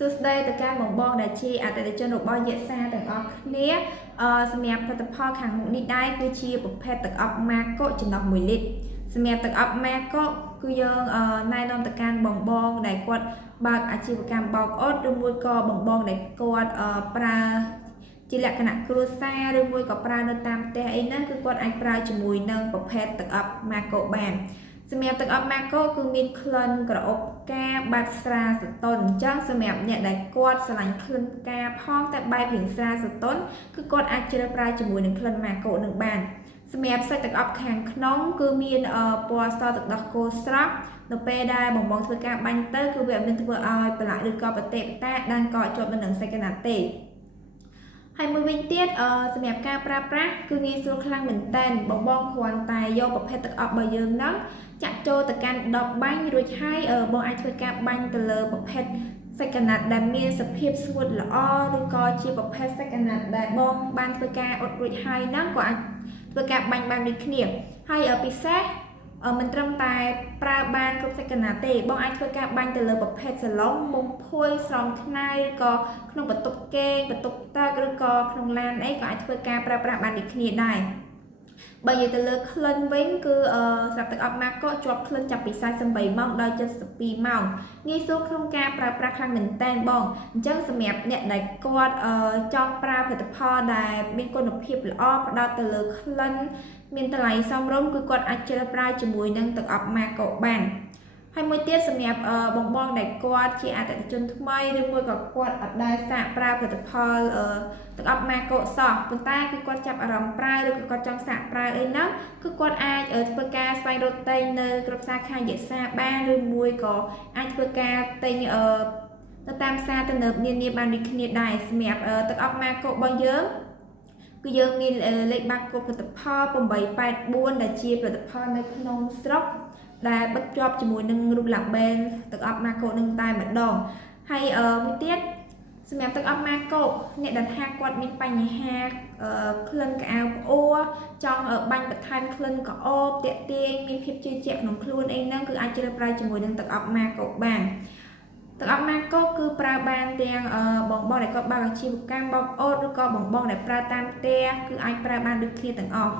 សួស្តីទៅកាន់បងបងដែលជាអតិថិជនរបស់យេសាទាំងអស់គ្នាសម្រាប់ផលិតផលខាងមុខនេះដែរគឺជាប្រភេទទឹកអប់ម៉ាកូចំណុះ1លីត្រសម្រាប់ទឹកអប់ម៉ាកូគឺយើងណែនាំទៅកាន់បងបងដែលគាត់បើកអាជីវកម្មបោកអ៊ុតឬមួយក៏បងបងដែលគាត់ប្រើជាលក្ខណៈគ្រួសារឬមួយក៏ប្រើនៅតាមផ្ទះអីហ្នឹងគឺគាត់អាចប្រើជាមួយនឹងប្រភេទទឹកអប់ម៉ាកូបានសម្រាប់ទឹកអប់ម៉ាកូគឺមានក្លិនក្រអូបផ្កាបាត់ស្រាសតុនអញ្ចឹងសម្រាប់អ្នកដែលគាត់ស្រឡាញ់ក្លិនផ្កាផងតែបែបរៀងស្រាសតុនគឺគាត់អាចជ្រើសប្រើជាមួយនឹងក្លិនម៉ាកូនឹងបានសម្រាប់សាច់ទឹកអប់ខាងក្នុងគឺមានពណ៌សទឹកដោះគោស្រស់នៅពេលដែលបងបងធ្វើការបាញ់ទៅគឺវាមិនធ្វើឲ្យប្រឡាក់ឬក៏ប្រតិបតាដានកជាប់នៅនឹងសាច់កណាត់ទេហើយមួយវិញទៀតសម្រាប់ការប្រើប្រាស់គឺងាយស្រួលខ្លាំងមែនតើបងបងគ្រាន់តែយកប្រភេទទឹកអប់របស់យើងហ្នឹងចាក់ចូលទៅកាន់ដបបាញ់រួចហើយបងអាចធ្វើការបាញ់ទៅលើប្រភេទសាច់កណាត់ដែលមានសភាពស្ងួតល្អឬក៏ជាប្រភេទសាច់កណាត់ដែលបងបានធ្វើការអ៊ុតរួចហើយហ្នឹងក៏អាចធ្វើការបាញ់បានដូចគ្នាហើយពិសេសមិនត្រឹមតែប្រើបានគ្រប់សាច់កណាត់ទេបងអាចធ្វើការបាញ់ទៅលើប្រភេទសាឡុងមុំភួយស្រោមខ្នើយឬក៏ក្នុងបន្ទប់គេងបន្ទប់ទឹកឬក៏ក្នុងឡានអីក៏អាចធ្វើការប្រើប្រាស់បានដូចគ្នាដែរបើនិយាយទៅលើក្លិនវិញគឺសម្រាប់ទឹកអប់ម៉ាកូជាប់ក្លិនចាប់ពី48ម៉ោងដល់72ម៉ោងងាយស្រួលក្នុងការប្រើប្រាស់ខ្លាំងមែនតើបងអញ្ចឹងសម្រាប់អ្នកដែលគាត់ចង់ប្រើផលិតផលដែលមានគុណភាពល្អផ្ដោតទៅលើក្លិនមានតម្លៃសមរម្យគឺគាត់អាចជ្រើសប្រើជាមួយនឹងទឹកអប់ម៉ាកូបានហើយមួយទៀតសម្រាប់បងបងដែលគាត់ជាអតិថិជនថ្មីឬមួយក៏គាត់អត់ដែលសាកប្រើផលិតផលទឹកអប់ម៉ាកូសោះប៉ុន្តែគឺគាត់ចាប់អារម្មណ៍ប្រើឬក៏គាត់ចង់សាកប្រើអីហ្នឹងគឺគាត់អាចធ្វើការស្វែងរកទិញនៅគ្រប់ផ្សារខាងយេសាបានឬមួយក៏អាចធ្វើការទិញទៅតាមផ្សារទំនើបនានាបានដូចគ្នាដែរសម្រាប់ទឹកអប់ម៉ាកូរបស់យើងគឺយើងមានលេខបាកូផលិតផល884ដែលជាផលិតផលនៅក្នុងស្រុកដែលបិទជាប់ជាមួយនឹងរូបឡាបេនទឹកអប់ម៉ាកូនឹងតែម្ដងហើយមួយទៀតសម្រាប់ទឹកអប់ម៉ាកូអ្នកដែលថាគាត់មានបញ្ហាក្លិនក្អៅផ្អួរចង់បាញ់បន្ថែមក្លិនក្អូបទាក់ទាញមានភាពជឿជាក់ក្នុងខ្លួនអីហ្នឹងគឺអាចជ្រើសប្រើជាមួយនឹងទឹកអប់ម៉ាកូបានទឹកអប់ម៉ាកូគឺប្រើបានទាំងបងបងដែលគាត់បើកអាជីវកម្មបោកអ៊ុតឬក៏បងបងដែលប្រើតាមផ្ទះគឺអាចប្រើបានដូចគ្នាទាំងអស់